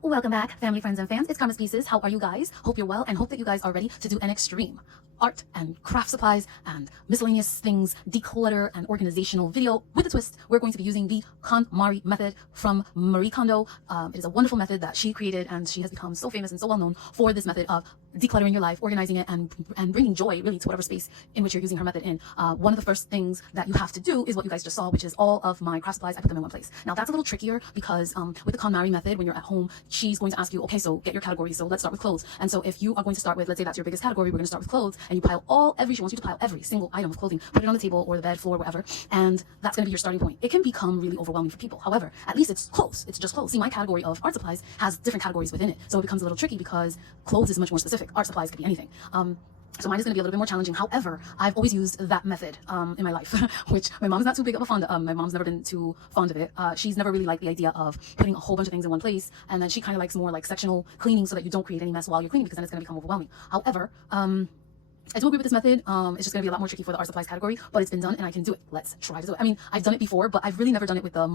Welcome back, family, friends, and fans. It's Karma's Pieces. How are you guys? Hope you're well and hope that you guys are ready to do an extreme art and craft supplies and miscellaneous things, declutter and organizational video. With a twist, we're going to be using the Konmari method from Marie Kondo. It is a wonderful method that she created, and she has become so famous and so well known for this method of decluttering your life, organizing it, and bringing joy really to whatever space in which you're using her method in. One of the first things that you have to do is what you guys just saw, which is all of my craft supplies. I put them in one place. Now that's a little trickier because with the Konmari method, when you're at home, she's going to ask you, okay, so get your categories. So let's start with clothes. And so if you are going to start with, let's say that's your biggest category, we're going to start with clothes, and you pile she wants you to pile every single item of clothing, put it on the table or the bed, floor, wherever, and that's going to be your starting point. It can become really overwhelming for people. However, at least it's clothes. It's just clothes. See, my category of art supplies has different categories within it, so it becomes a little tricky because clothes is much more specific. Art supplies could be anything. So mine is going to be a little bit more challenging. However, I've always used that method in my life, which my mom's not too big of a fond of. My mom's never been too fond of it. She's never really liked the idea of putting a whole bunch of things in one place, and then she kind of likes more like sectional cleaning so that you don't create any mess while you're cleaning, because then it's going to become overwhelming. However, I do agree with this method. It's just going to be a lot more tricky for the art supplies category, but it's been done and I can do it. Let's try to do it. I mean, I've done it before, but I've really never done it with the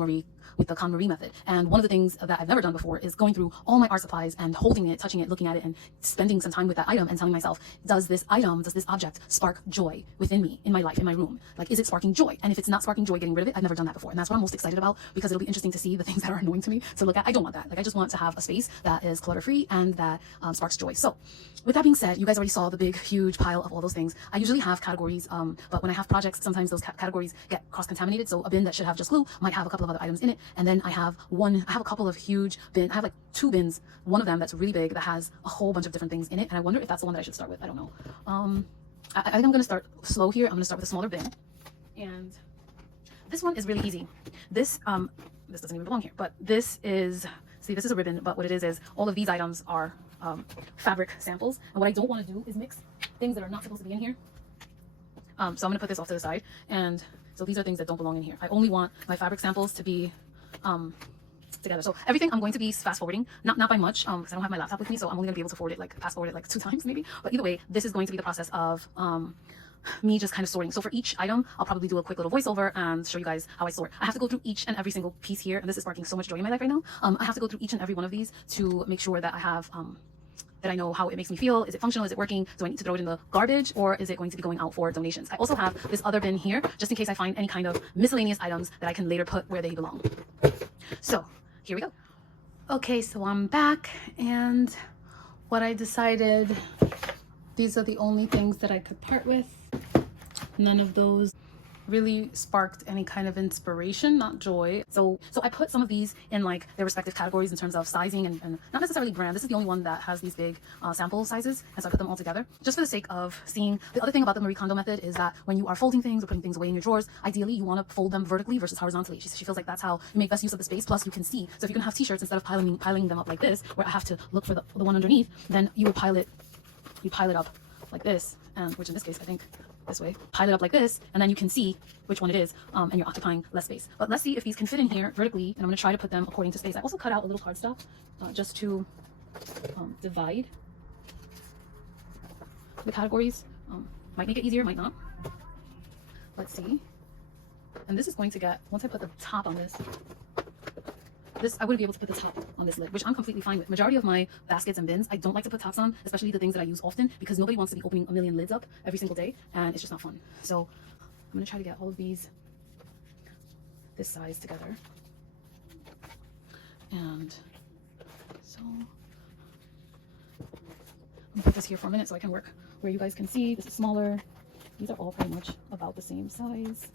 Konmari method. And one of the things that I've never done before is going through all my art supplies and holding it, touching it, looking at it, and spending some time with that item and telling myself, does this object spark joy within me, in my life, in my room? Like, is it sparking joy? And if it's not sparking joy, getting rid of it. I've never done that before. And that's what I'm most excited about, because it'll be interesting to see the things that are annoying to me to look at. I don't want that. Like, I just want to have a space that is clutter-free and that sparks joy. So with that being said, you guys already saw the big, huge pile of all those things. I usually have categories, but when I have projects, sometimes those categories get cross-contaminated. So a bin that should have just glue might have a couple of other items in it. And then I have a couple of huge bins. I have like 2 bins, one of them that's really big that has a whole bunch of different things in it. And I wonder if that's the one that I should start with. I don't know. I think I'm going to start slow here. I'm going to start with a smaller bin. And this one is really easy. This doesn't even belong here, but this is, see, this is a ribbon, but what it is all of these items are fabric samples. And what I don't want to do is mix things that are not supposed to be in here. So I'm going to put this off to the side. And so these are things that don't belong in here. I only want my fabric samples to be together. So everything I'm going to be fast forwarding, not by much, because I don't have my laptop with me, so I'm only going to be able to fast forward it like 2 times maybe. But either way, this is going to be the process of me just kind of sorting. So for each item, I'll probably do a quick little voiceover and show you guys how I sort. I have to go through each and every single piece here, and this is sparking so much joy in my life right now. I have to go through each and every one of these to make sure that I have that I know how it makes me feel. Is it functional? Is it working? Do I need to throw it in the garbage, or is it going to be going out for donations? I also have this other bin here, just in case I find any kind of miscellaneous items that I can later put where they belong. So here we go. Okay, so I'm back, and what I decided, these are the only things that I could part with. None of those really sparked any kind of inspiration, not joy. So I put some of these in like their respective categories in terms of sizing and not necessarily brand. This is the only one that has these big sample sizes, and so I put them all together just for the sake of seeing. The other thing about the Marie Kondo method is that when you are folding things or putting things away in your drawers, ideally you want to fold them vertically versus horizontally. She feels like that's how you make best use of the space, plus you can see. So if you're gonna have t-shirts, instead of piling them up like this, where I have to look for the one underneath, then you would pile it up like this, and which in this case I think this way, pile it up like this, and then you can see which one it is, and you're occupying less space. But let's see if these can fit in here vertically, and I'm going to try to put them according to space. I also cut out a little cardstock just to divide the categories. Might make it easier, might not. Let's see. And this is going to get, once I put the top on this, I wouldn't be able to put the top on this lid, which I'm completely fine with. Majority of my baskets and bins, I don't like to put tops on, especially the things that I use often, because nobody wants to be opening a million lids up every single day, and it's just not fun. So I'm going to try to get all of these this size together. And so I'm going to put this here for a minute so I can work where you guys can see. This is smaller. These are all pretty much about the same size.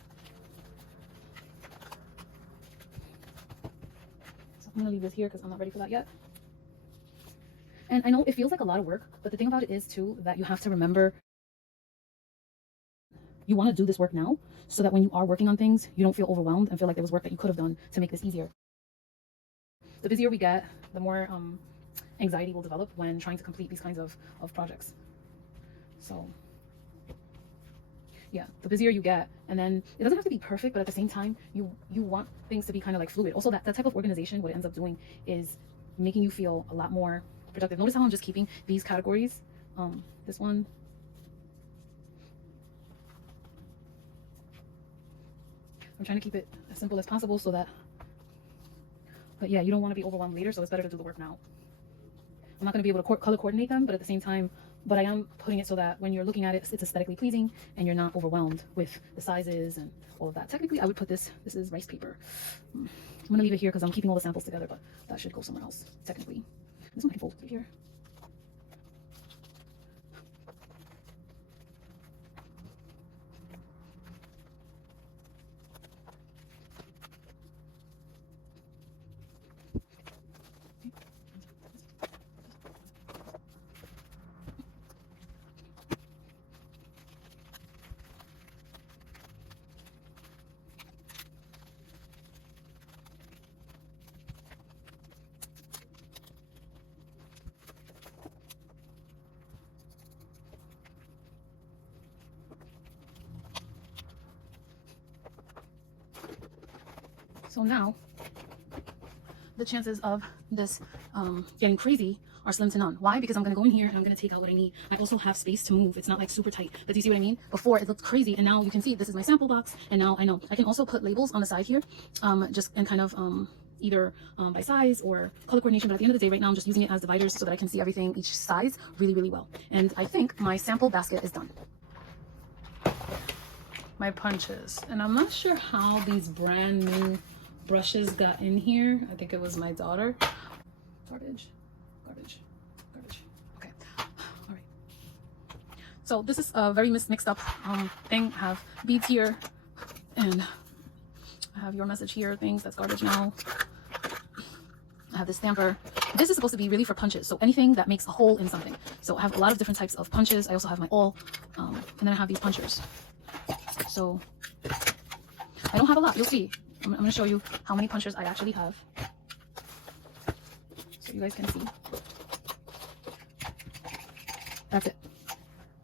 I'm gonna leave this here because I'm not ready for that yet. And I know it feels like a lot of work, but the thing about it is too that you have to remember you want to do this work now, so that when you are working on things, you don't feel overwhelmed and feel like there was work that you could have done to make this easier. The busier we get, the more anxiety will develop when trying to complete these kinds of projects. So yeah, the busier you get, and then it doesn't have to be perfect, but at the same time you want things to be kind of like fluid. Also, that type of organization, what it ends up doing is making you feel a lot more productive. Notice how I'm just keeping these categories, this one, I'm trying to keep it as simple as possible so that, but yeah, you don't want to be overwhelmed later, so it's better to do the work now. I'm not going to be able to color coordinate them, but at the same time, but I am putting it so that when you're looking at it, it's aesthetically pleasing and you're not overwhelmed with the sizes and all of that. Technically, I would put this is rice paper. I'm going to leave it here because I'm keeping all the samples together, but that should go somewhere else, technically. This one can fold through here. So now, the chances of this getting crazy are slim to none. Why? Because I'm going to go in here and I'm going to take out what I need. I also have space to move. It's not like super tight. But do you see what I mean? Before it looked crazy, and now you can see this is my sample box, and now I know. I can also put labels on the side here, just and kind of either by size or color coordination. But at the end of the day, right now I'm just using it as dividers so that I can see everything, each size, really, really well. And I think my sample basket is done. My punches. And I'm not sure how these brand new brushes got in here. I think it was my daughter. Garbage. Okay. All right. So this is a very mixed up thing. I have beads here, and I have your message here. Things that's garbage now. I have this stamper. This is supposed to be really for punches. So anything that makes a hole in something. So I have a lot of different types of punches. I also have my awl, and then I have these punchers. So I don't have a lot. You'll see. I'm going to show you how many punchers I actually have, so you guys can see. That's it.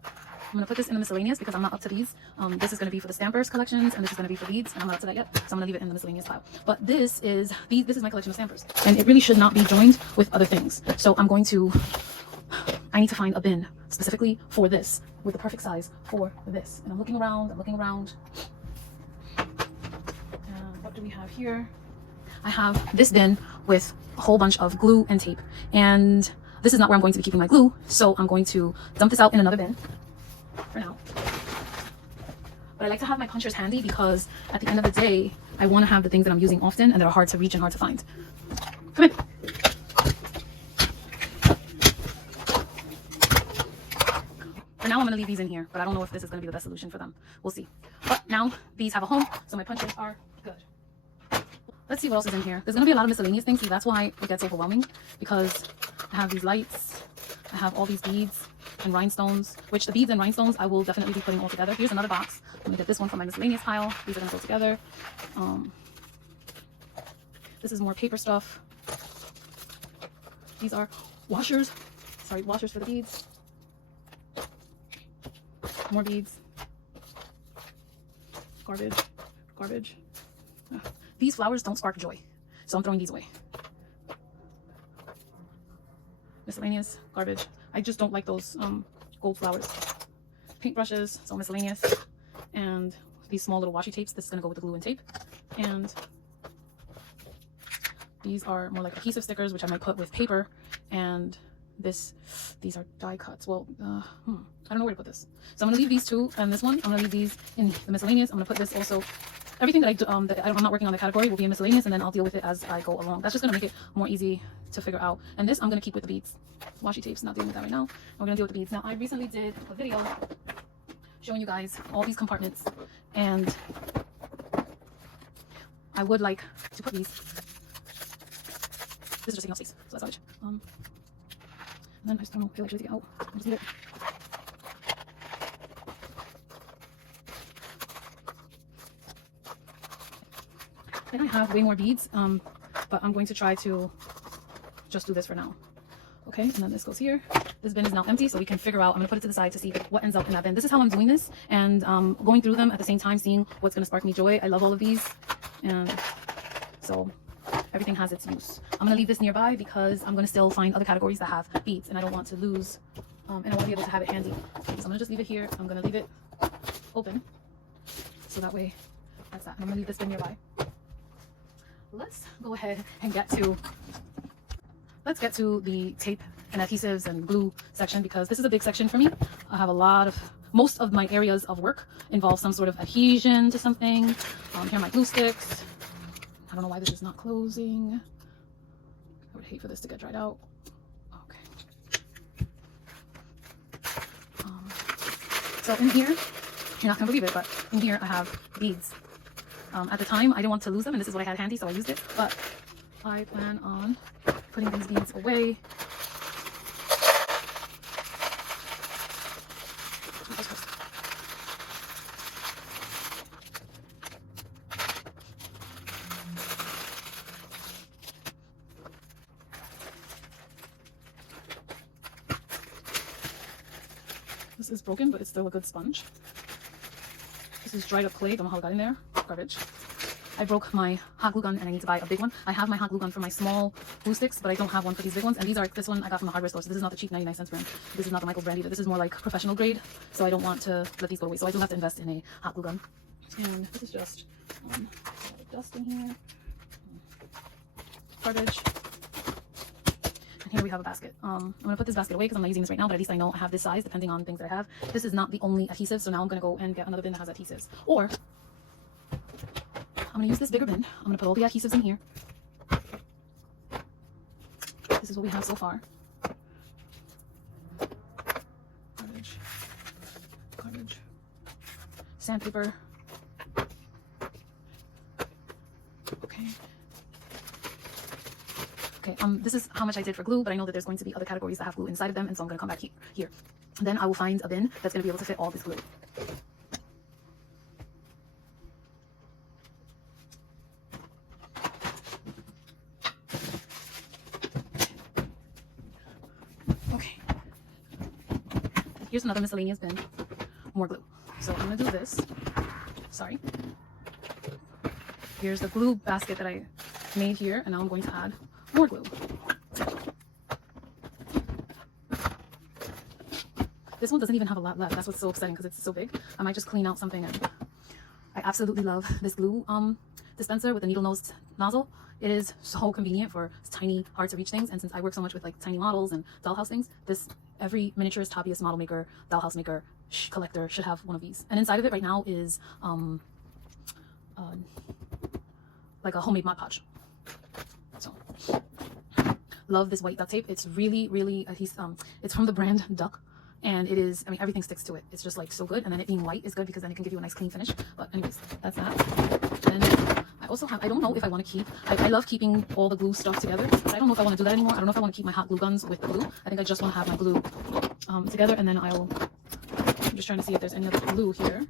I'm going to put this in the miscellaneous because I'm not up to these. This is going to be for the stampers collections, and this is going to be for beads, and I'm not up to that yet, so I'm going to leave it in the miscellaneous pile. But this is my collection of stampers, and it really should not be joined with other things. So I need to find a bin specifically for this, with the perfect size for this. And I'm looking around. What do we have here? I have this bin with a whole bunch of glue and tape, and this is not where I'm going to be keeping my glue, so I'm going to dump this out in another bin for now. But I like to have my punchers handy because at the end of the day, I want to have the things that I'm using often and that are hard to reach and hard to find. Come in. For now, I'm going to leave these in here, but I don't know if this is going to be the best solution for them. We'll see. But now these have a home, so my punchers are good. Let's see what else is in here. There's going to be a lot of miscellaneous things. See, that's why it gets overwhelming, because I have these lights, I have all these beads and rhinestones, which the beads and rhinestones I will definitely be putting all together. Here's another box. I'm going to get this one from my miscellaneous pile. These are going to go together. This is more paper stuff. These are washers. Sorry, washers for the beads. More beads. Garbage. These flowers don't spark joy, so I'm throwing these away. Miscellaneous, garbage. I just don't like those gold flowers. Paintbrushes, so miscellaneous. And these small little washi tapes. This is going to go with the glue and tape. And these are more like adhesive stickers, which I might put with paper. And these are die cuts. Well, I don't know where to put this. So I'm going to leave these two and this one. I'm going to leave these in the miscellaneous. I'm going to put this also. Everything that I do, I'm not working on the category will be in miscellaneous, and then I'll deal with it as I go along. That's just going to make it more easy to figure out. And this I'm going to keep with the beads. Washi tapes, not dealing with that right now. We're going to deal with the beads. Now, I recently did a video showing you guys all these compartments, and I would like to put these. This is just taking up space, so that's garbage. And then I just don't feel like taking it out. I'll just leave it. And I have way more beads, but I'm going to try to just do this for now. Okay, and then this goes here. This bin is now empty, so we can figure out. I'm going to put it to the side to see what ends up in that bin. This is how I'm doing this, and going through them at the same time, seeing what's going to spark me joy. I love all of these, and so everything has its use. I'm going to leave this nearby because I'm going to still find other categories that have beads, and I don't want to lose, and I want to be able to have it handy. So I'm going to just leave it here. I'm going to leave it open, so that way, that's that. And I'm going to leave this bin nearby. Let's go ahead and get to the tape an adhesives and glue section because this is a big section for me. I have most of my areas of work involve some sort of adhesion to something. Here are my glue sticks. I don't know why this is not closing. I would hate for this to get dried out. Okay. So in here, you're not gonna believe it, but in here I have beads. At the time, I didn't want to lose them, and this is what I had handy, so I used it. But I plan on putting these beads away. This is broken, but it's still a good sponge. This is dried up clay. Don't know how it got in there. Garbage. I broke my hot glue gun and I need to buy a big one. I have my hot glue gun for my small glue sticks, but I don't have one for these big ones. And this one I got from the hardware store. So this is not the cheap 99 cents brand. This is not the Michael's brand either. This is more like professional grade. So I don't want to let these go away. So I do have to invest in a hot glue gun. And this is just a lot of dust in here. Garbage. And here we have a basket. I'm going to put this basket away because I'm not using this right now, but at least I know I have this size depending on things that I have. This is not the only adhesive. So now I'm going to go and get another bin that has adhesives. Or I'm going to use this bigger bin. I'm going to put all the adhesives in here. This is what we have so far. Garbage. Garbage. Sandpaper. Okay. Okay, this is how much I did for glue, but I know that there's going to be other categories that have glue inside of them, and so I'm going to come back here. Then I will find a bin that's going to be able to fit all this glue. Okay. Here's another miscellaneous bin. More glue. So I'm going to do this. Sorry. Here's the glue basket that I made here, and now I'm going to add more glue. This one doesn't even have a lot left. That's what's so upsetting because it's so big. I might just clean out something. And I absolutely love this glue dispenser with the needle nose nozzle. It is so convenient for tiny, hard to reach things. And since I work so much with like tiny models and dollhouse things, every miniaturist, hobbyist, model maker, dollhouse maker, collector should have one of these. And inside of it right now is like a homemade Mod Podge. So love this white duct tape. It's really it's from the brand Duck, and it is, I mean, everything sticks to it. It's just like so good. And then it being white is good because then it can give you a nice clean finish. But anyways, that's that. And I also have, I don't know if I want to keep, I love keeping all the glue stuff together, but I don't know if I want to do that anymore. I don't know if I want to keep my hot glue guns with the glue. I think I just want to have my glue together, and then I'm just trying to see if there's any other glue here.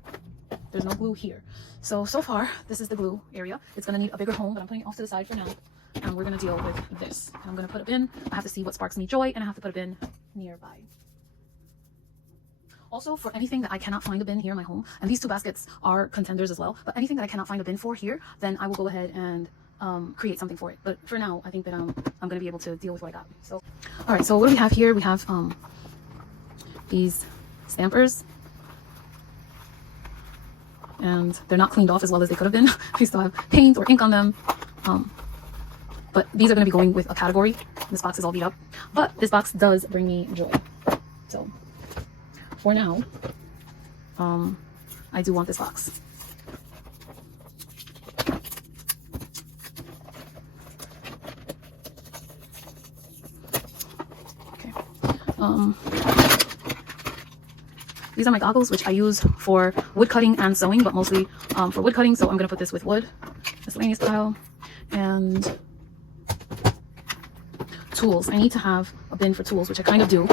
There's no glue here. So far, this is the glue area. It's going to need a bigger home, but I'm putting it off to the side for now. And we're going to deal with this. And I'm going to put a bin. I have to see what sparks me joy, and I have to put a bin nearby. Also, for anything that I cannot find a bin here in my home, and these two baskets are contenders as well, but anything that I cannot find a bin for here, then I will go ahead and create something for it. But for now, I think that I'm going to be able to deal with what I got. So, all right, so what do we have here? We have these stampers. And they're not cleaned off as well as they could have been. They still have paint or ink on them. But these are going to be going with a category. This box is all beat up. But this box does bring me joy. So, for now, I do want this box. Okay. These are my goggles, which I use for wood cutting and sewing, but mostly for wood cutting. So I'm going to put this with wood, miscellaneous pile, and tools. I need to have a bin for tools, which I kind of do.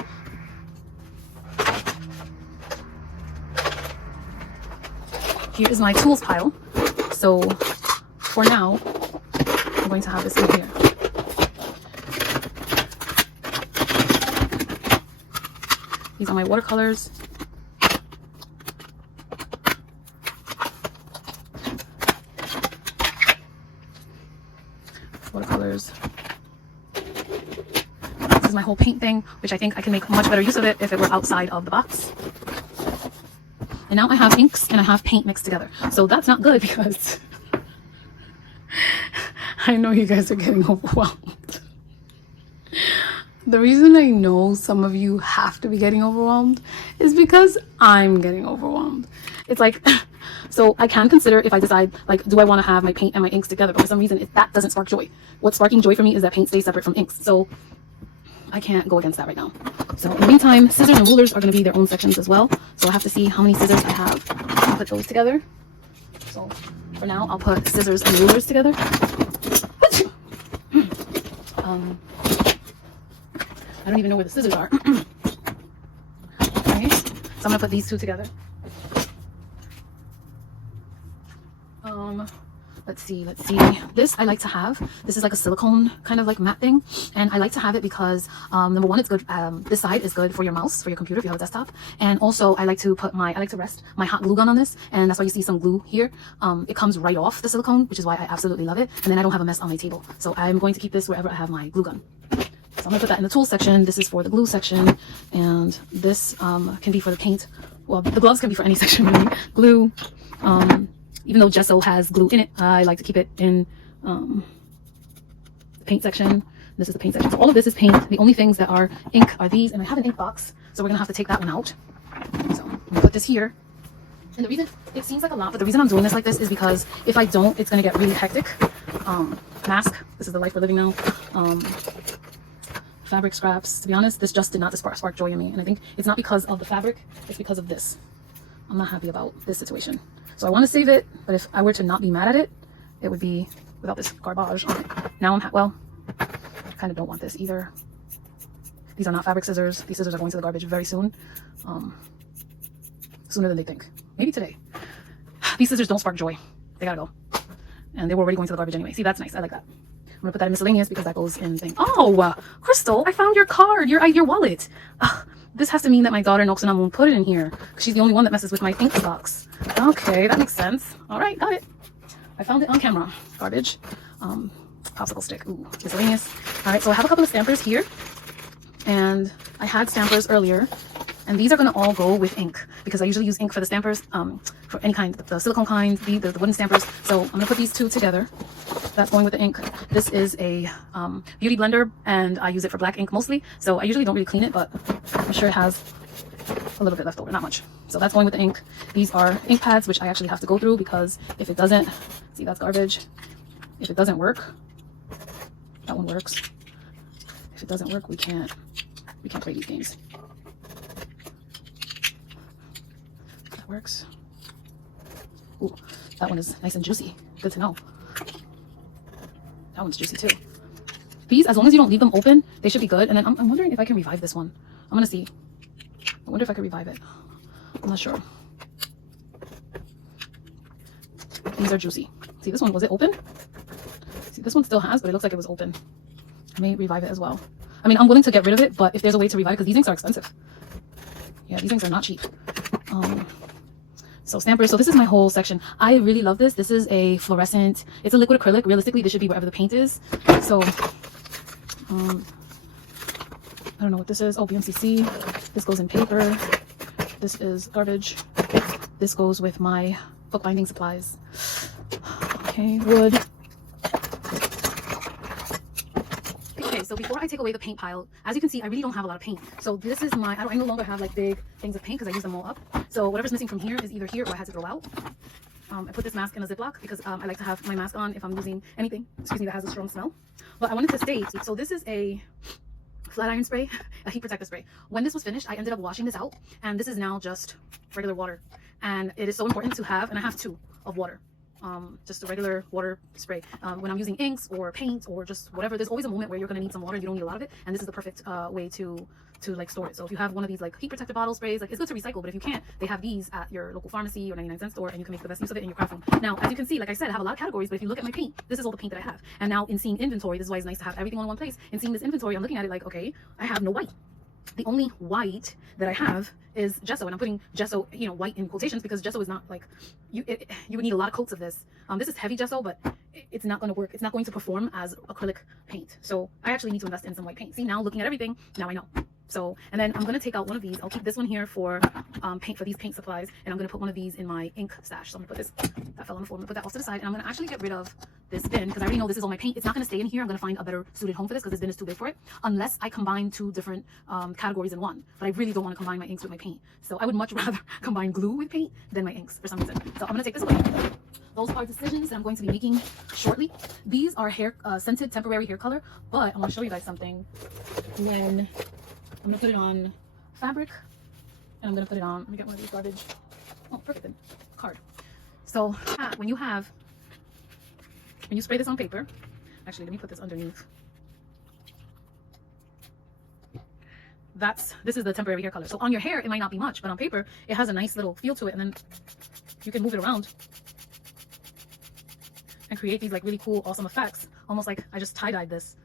Here is my tools pile. So for now, I'm going to have this in here. These are my watercolors. Watercolors. This is my whole paint thing, which I think I can make much better use of it if it were outside of the box. And now I have inks and I have paint mixed together. So that's not good because I know you guys are getting overwhelmed. The reason I know some of you have to be getting overwhelmed is because I'm getting overwhelmed. It's like, so I can consider if I decide, like, do I want to have my paint and my inks together? But for some reason, that doesn't spark joy. What's sparking joy for me is that paint stays separate from inks. So I can't go against that right now. So in the meantime, scissors and rulers are going to be their own sections as well. So I have to see how many scissors I have. I'll put those together. So for now, I'll put scissors and rulers together. I don't even know where the scissors are. Okay, so I'm gonna put these two together. Let's see. This I like to have. This is like a silicone kind of like matte thing, and I like to have it because number one, it's good. This side is good for your mouse, for your computer if you have a desktop, and also I like to rest my hot glue gun on this, and that's why you see some glue here. It comes right off the silicone, which is why I absolutely love it, and then I don't have a mess on my table. So I'm going to keep this wherever I have my glue gun. So I'm gonna put that in the tool section. This is for the glue section, and this can be for the paint. Well, the gloves can be for any section really. Glue. Even though gesso has glue in it, I like to keep it in the paint section. This is the paint section. So all of this is paint. The only things that are ink are these, and I have an ink box, so we're gonna have to take that one out. So I'm gonna put this here. And the reason, it seems like a lot, but the reason I'm doing this like this is because if I don't, it's gonna get really hectic. Mask. This is the life we're living now. Fabric scraps. To be honest, this just did not spark joy in me, and I think it's not because of the fabric, it's because of this. I'm not happy about this situation. So I want to save it, but if I were to not be mad at it, it would be without this garbage on it. Now well, I kind of don't want this either. These are not fabric scissors. These scissors are going to the garbage very soon. Sooner than they think. Maybe today. These scissors don't spark joy. They gotta go. And they were already going to the garbage anyway. See, that's nice. I like that. I'm gonna put that in miscellaneous because that goes in thing. Oh, Crystal, I found your card, your wallet. This has to mean that my daughter Noxana won't put it in here. She's the only one that messes with my ink box. Okay, that makes sense. All right, got it. I found it on camera. Garbage. Popsicle stick. Ooh, miscellaneous. All right, so I have a couple of stampers here. And I had stampers earlier. And these are going to all go with ink because I usually use ink for the stampers, for any kind, the silicone kind, the wooden stampers. So I'm going to put these two together. That's going with the ink. This is a beauty blender, and I use it for black ink mostly. So I usually don't really clean it, but I'm sure it has a little bit left over, not much. So that's going with the ink. These are ink pads, which I actually have to go through because if it doesn't, see, that's garbage. If it doesn't work, that one works. If it doesn't work, we can't play these games. That works. Ooh, that one is nice and juicy. Good to know. That one's juicy too. These, as long as you don't leave them open, they should be good. And then I'm wondering if I can revive this one. I'm gonna see. I wonder if I can revive it. I'm not sure. These are juicy. See, this one, was it open? See, this one still has, but it looks like it was open. I may revive it as well. I mean, I'm willing to get rid of it, but if there's a way to revive it, because these inks are expensive. Yeah, these inks are not cheap. So stampers. So this is my whole section. I really love this. This is a fluorescent. It's a liquid acrylic. Realistically, this should be wherever the paint is. So I don't know what this is. Oh, BMCC. This goes in paper. This is garbage. This goes with my bookbinding supplies. Okay, wood. Okay, so before I take away the paint pile, as you can see, I really don't have a lot of paint. So this is my, I no longer have like big things of paint because I use them all up. So whatever's missing from here is either here or I had to throw out. I put this mask in a Ziploc because I like to have my mask on if I'm using anything, excuse me, that has a strong smell. But I wanted to state, so this is a flat iron spray, a heat protector spray. When this was finished, I ended up washing this out, and this is now just regular water. And it is so important to have, and I have two of water. Just a regular water spray. When I'm using inks or paint or just whatever, there's always a moment where you're going to need some water. You don't need a lot of it, and this is the perfect way to like store it. So if you have one of these like heat protector bottle sprays, like it's good to recycle, but if you can't, they have these at your local pharmacy or 99-cent store, and you can make the best use of it in your craft room. Now, as you can see, like I said, I have a lot of categories, but if you look at my paint, this is all the paint that I have. And now in seeing inventory, this is why it's nice to have everything all in one place. In seeing this inventory, I'm looking at it like, okay, I have no white. The only white that I have is gesso, and I'm putting gesso, you know, white in quotations because gesso is not like, you would need a lot of coats of this. This is heavy gesso, but it's not going to work. It's not going to perform as acrylic paint. So I actually need to invest in some white paint. See, now looking at everything, now I know. So, and then I'm going to take out one of these. I'll keep this one here for paint, for these paint supplies, and I'm going to put one of these in my ink stash. So I'm going to put this, that fell on the floor, I'm going to put that off to the side, and I'm going to actually get rid of this bin, because I already know this is all my paint. It's not going to stay in here. I'm going to find a better suited home for this because this bin is too big for it, unless I combine two different categories in one. But I really don't want to combine my inks with my paint. So I would much rather combine glue with paint than my inks for some reason. So I'm going to take this away. Those are decisions that I'm going to be making shortly. These are hair scented temporary hair color, but I want to show you guys something. When I'm going to put it on fabric, and I'm going to put it on, let me get one of these garbage. Oh, perfect then. Card. So when you spray this on paper, actually let me put this underneath. This is the temporary hair color. So on your hair it might not be much, but on paper it has a nice little feel to it, and then you can move it around and create these like really cool, awesome effects. Almost like I just tie-dyed this,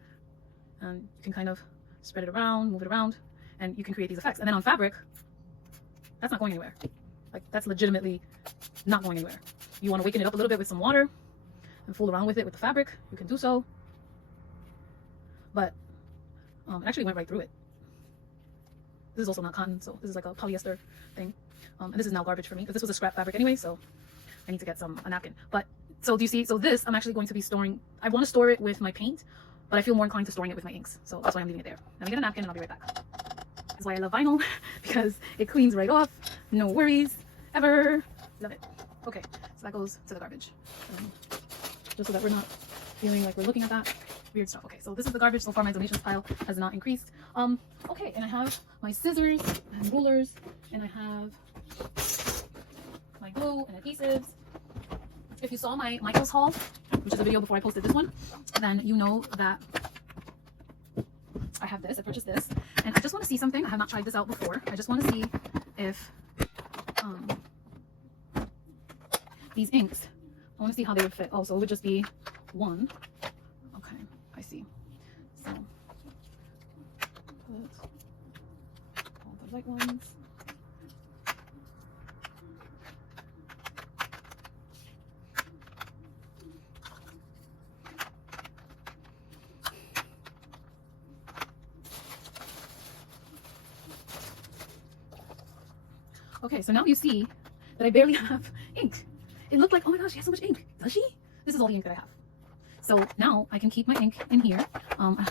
and you can kind of spread it around, move it around, and you can create these effects. And then on fabric, that's not going anywhere. Like, that's legitimately not going anywhere. You want to waken it up a little bit with some water and fool around with it with the fabric, you can do so. But it actually went right through it. This is also not cotton, so this is like a polyester thing. And this is now garbage for me because this was a scrap fabric anyway, so I need to get a napkin. But so do you see? So this I'm actually going to be storing. I want to store it with my paint, but I feel more inclined to storing it with my inks. So that's why I'm leaving it there. Let me get a napkin and I'll be right back. That's why I love vinyl, because it cleans right off. No worries ever. Love it. Okay, so that goes to the garbage. Just so that we're not feeling like we're looking at that weird stuff. Okay, so this is the garbage. So far my donations pile has not increased. Okay, and I have my scissors and rulers, and I have my glue and adhesives. If you saw my Michael's haul, which is a video before I posted this one, then you know that I have this. I purchased this, and I just want to see something. I have not tried this out before. I just want to see if these inks, I want to see how they would fit. Oh, so it would just be one. Okay, I see. So put all the light ones. Okay, so now you see that I barely have ink. It looked like, oh my gosh, she has so much ink. Does she? This is all the ink that I have. So now I can keep my ink in here.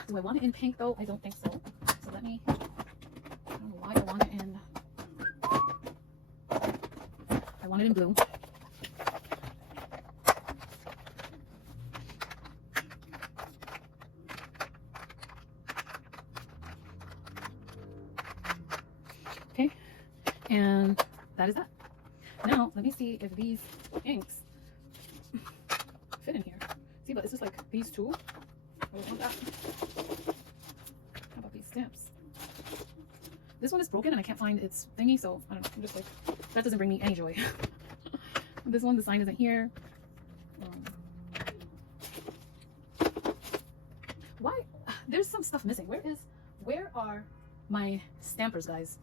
Do I want it in pink though? I don't think so. So let me, I don't know why I want it in, I want it in blue. Okay, and that is that. Now let me see if these inks fit in here. See, but it's just like these two. I don't want that. How about these stamps? This one is broken and I can't find its thingy, so I don't know. I'm just like, that doesn't bring me any joy. This one, the sign isn't here. Why? There's some stuff missing. Where are my stampers, guys?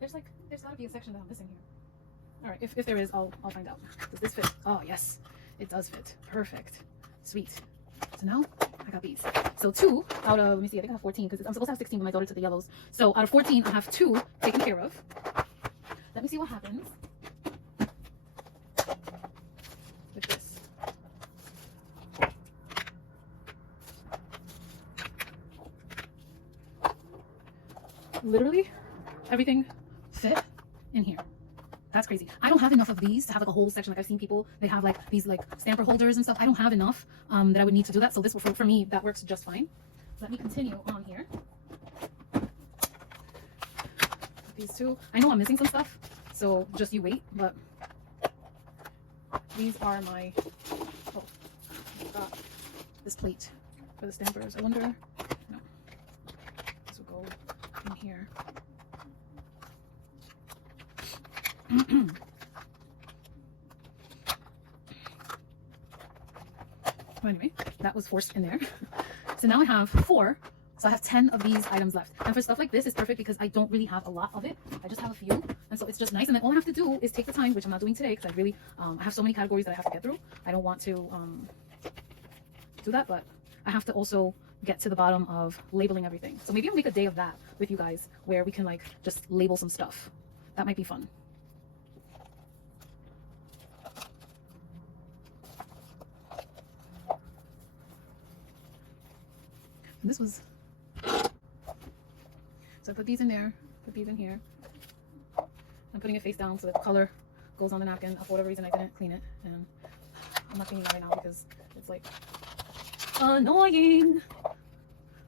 There's gotta be a section that I'm missing here. All right, if there is, I'll find out. Does this fit? Oh yes, it does fit. Perfect. Sweet. So now I got these. So 2 out of, let me see, I think I have 14 because I'm supposed to have 16 when my daughter took the yellows. So out of 14, I have 2 taken care of. Let me see what happens with this. Literally everything fit in here. That's crazy. I don't have enough of these to have like a whole section. Like I've seen people, they have like these like stamper holders and stuff. I don't have enough that I would need to do that. So this for me, that works just fine. Let me continue on here. These two, I know I'm missing some stuff, so just you wait. But these are my, oh, I've got this plate for the stampers. I wonder, no, this will go in here. Well, anyway, that was forced in there. So now I have 4. So I have 10 of these items left. And for stuff like this, it's perfect because I don't really have a lot of it. I just have a few. And so it's just nice. And then all I have to do is take the time, which I'm not doing today because I really, I have so many categories that I have to get through. I don't want to do that, but I have to also get to the bottom of labeling everything. So maybe I'll make a day of that with you guys where we can like just label some stuff. That might be fun. And this was, so I put these in there, put these in here. I'm putting it face down so that the color goes on the napkin. For whatever reason I didn't clean it, and I'm not cleaning it right now because it's like annoying.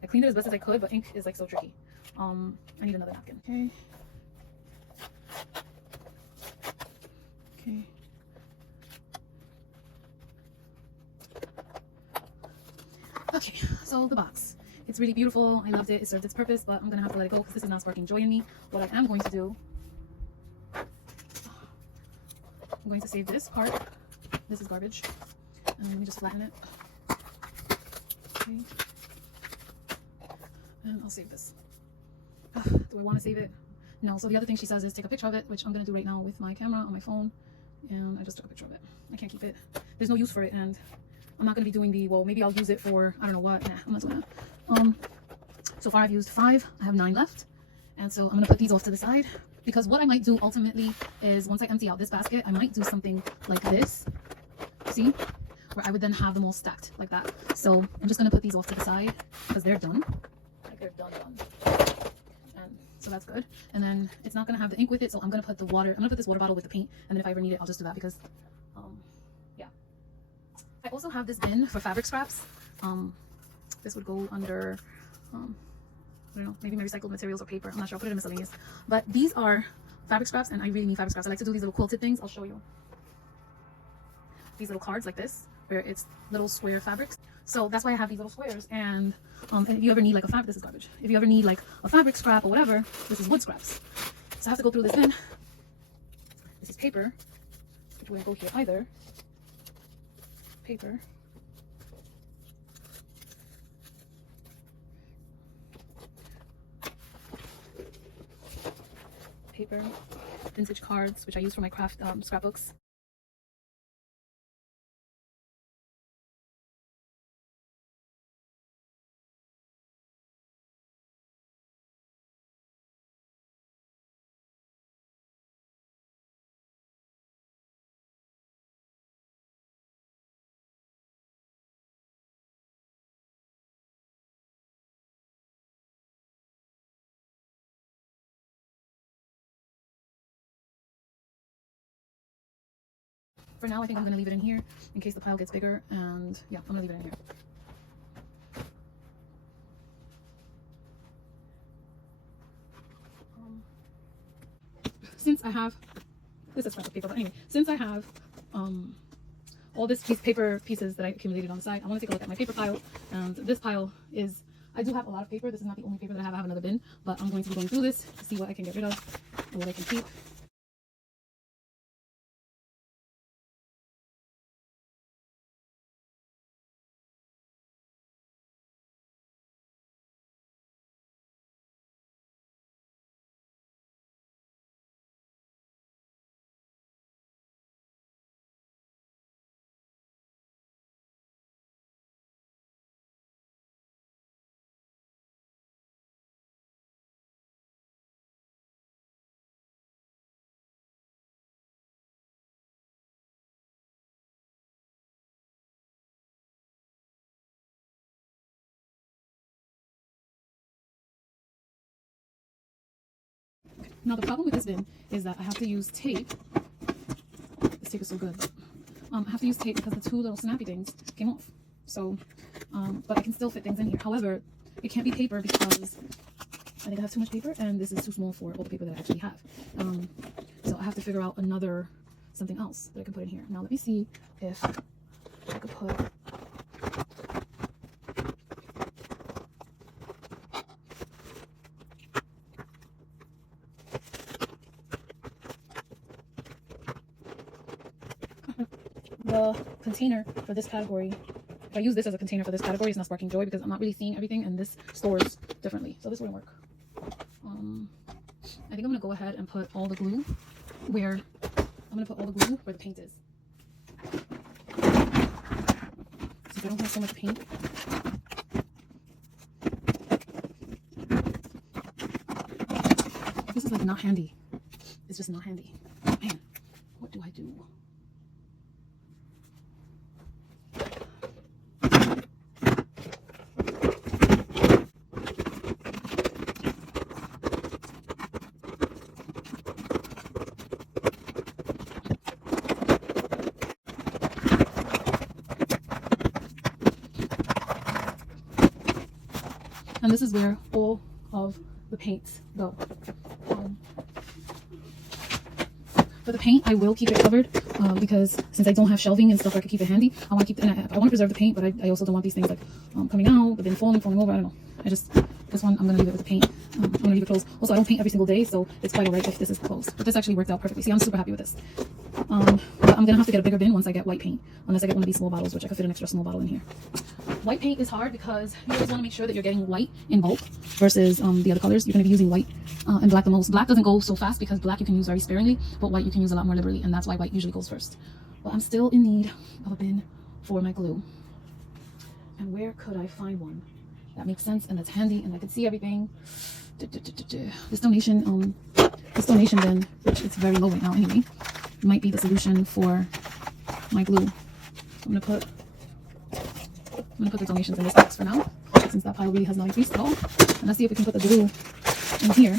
I cleaned it as best as I could, but ink is like so tricky. I need another napkin. Okay. Okay, so the box. It's really beautiful. I loved it. It served its purpose, but I'm gonna have to let it go because this is not sparking joy in me. What I am going to do, I'm going to save this part. This is garbage. Let me just flatten it. Okay. And I'll save this. Do I want to save it? No. So the other thing she says is take a picture of it, which I'm going to do right now with my camera on my phone. And I just took a picture of it. I can't keep it. There's no use for it, and I'm not going to be doing the, well, maybe I'll use it for, I don't know what. Nah, I'm not going to. So far I've used 5. I have 9 left. And so I'm going to put these off to the side, because what I might do ultimately is once I empty out this basket, I might do something like this. See? Where I would then have them all stacked like that. So I'm just going to put these off to the side because they're done. Like they're done. And so that's good. And then it's not going to have the ink with it, so I'm going to put the water, I'm going to put this water bottle with the paint, and then if I ever need it, I'll just do that because, yeah. I also have this bin for fabric scraps. This would go under, I don't know, maybe my recycled materials or paper. I'm not sure. I'll put it in miscellaneous. But these are fabric scraps, and I really need fabric scraps. I like to do these little quilted things. I'll show you. These little cards like this, where it's little square fabrics. So that's why I have these little squares. And if you ever need like a fabric, this is garbage. If you ever need like a fabric scrap or whatever, this is wood scraps. So I have to go through this bin. This is paper, which wouldn't go here either. Paper. Paper, vintage cards, which I use for my craft scrapbooks. For now, I think I'm going to leave it in here in case the pile gets bigger, and yeah, I'm going to leave it in here. Since I have, this is scrap paper, but anyway, since I have all these paper pieces that I accumulated on the side, I want to take a look at my paper pile. And this pile is, I do have a lot of paper. This is not the only paper that I have. I have another bin, but I'm going to be going through this to see what I can get rid of and what I can keep. Now the problem with this bin is that I have to use tape. This tape is so good. I have to use tape because the 2 little snappy things came off. So, but I can still fit things in here. However, it can't be paper because I think I have too much paper, and this is too small for all the paper that I actually have. So I have to figure out something else that I can put in here. Now let me see if I could put. The container for this category, if I use this as a container for this category, it's not sparking joy because I'm not really seeing everything, and this stores differently, so this wouldn't work. I think I'm gonna go ahead and put all the glue where the paint is. Since I don't have so much paint, this is like not handy. It's just not handy. Man, what do I do? and this is where all of the paints go. For the paint, I will keep it covered because since I don't have shelving and stuff, I could keep it handy. I want to keep, and I want to preserve the paint, but I also don't want these things like coming out, but then falling over. I don't know. This one I'm gonna leave it with the paint. I'm gonna leave it closed. Also, I don't paint every single day, so it's quite alright if this is closed. But this actually worked out perfectly. See, I'm super happy with this. But I'm gonna have to get a bigger bin once I get white paint, unless I get one of these small bottles, which I could fit an extra small bottle in here. White paint is hard because you always want to make sure that you're getting white in bulk versus the other colors. You're going to be using white and black the most. Black doesn't go so fast because black you can use very sparingly, but white you can use a lot more liberally, and that's why white usually goes first. But I'm still in need of a bin for my glue. And where could I find one that makes sense and that's handy and I can see everything? This donation bin, which it's very low right now anyway, might be the solution for my glue. So I'm gonna put the donations in this box for now, since that pile really has not increased at all. And let's see if we can put the glue in here.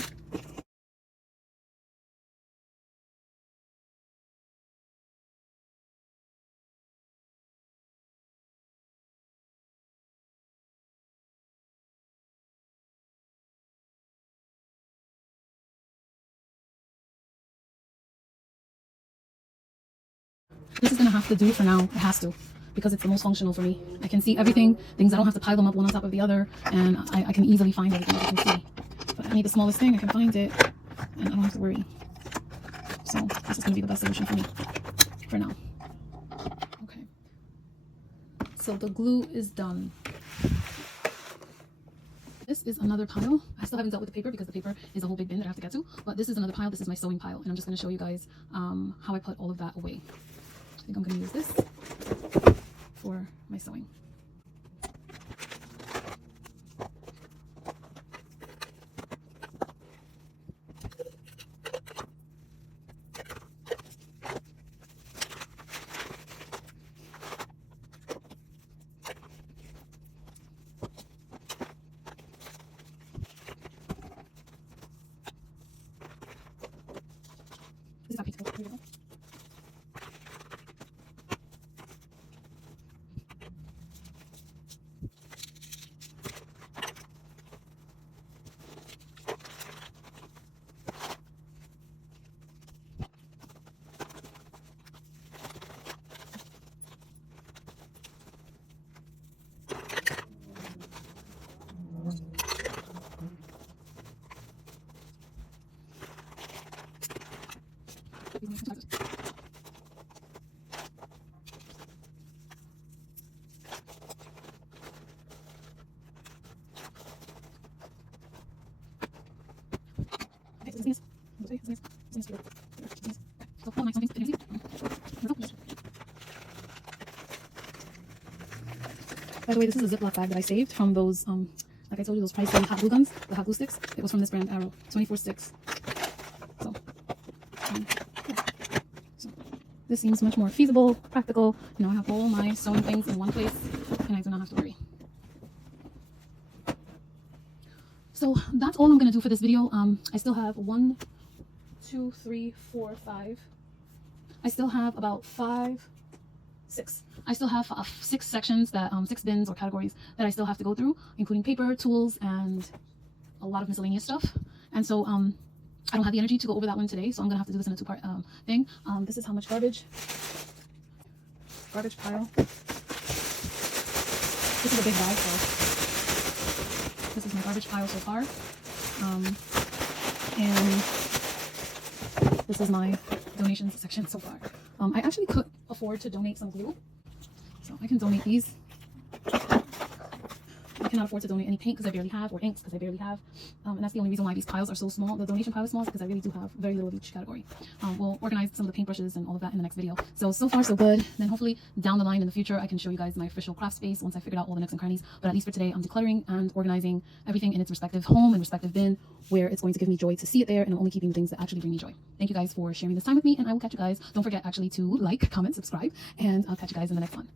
This is gonna have to do for now. It has to, because it's the most functional for me. I can see everything, things I don't have to pile them up one on top of the other, and I can easily find everything, as you can see. But I need the smallest thing, I can find it, and I don't have to worry. So this is gonna be the best solution for me for now. Okay. So the glue is done. This is another pile. I still haven't dealt with the paper because the paper is a whole big bin that I have to get to. But this is another pile. This is my sewing pile, and I'm just going to show you guys how I put all of that away. I think I'm going to use this for my sewing. This is how peaceful. Here we go. By the way, this is a Ziploc bag that I saved from those, like I told you, those pricey hot glue guns, the hot glue sticks. It was from this brand, Arrow, 24 sticks. So, so this seems much more feasible, practical. You know, I have all my sewing things in one place, and I do not have to worry. So that's all I'm going to do for this video. I still have 1, 2, 3, 4, 5. I still have about 5, 6. I still have 6 sections that 6 bins or categories that I still have to go through, including paper, tools, and a lot of miscellaneous stuff. And so I don't have the energy to go over that one today, so I'm gonna have to do this in a 2-part thing. This is how much garbage pile. This is a big bag, so this is my garbage pile so far. And this is my donations section so far. I actually could afford to donate some glue, so I can donate these. I cannot afford to donate any paint because I barely have, or inks because I barely have, and that's the only reason why these piles are so small. The donation pile is small because I really do have very little of each category. We'll organize some of the paintbrushes and all of that in the next video. So far so good. Then hopefully down the line in the future I can show you guys my official craft space once I figured out all the nooks and crannies. But at least for today, I'm decluttering and organizing everything in its respective home and respective bin, where it's going to give me joy to see it there, and I'm only keeping the things that actually bring me joy. Thank you guys for sharing this time with me, and I will catch you guys. Don't forget actually to like, comment, subscribe, and I'll catch you guys in the next one.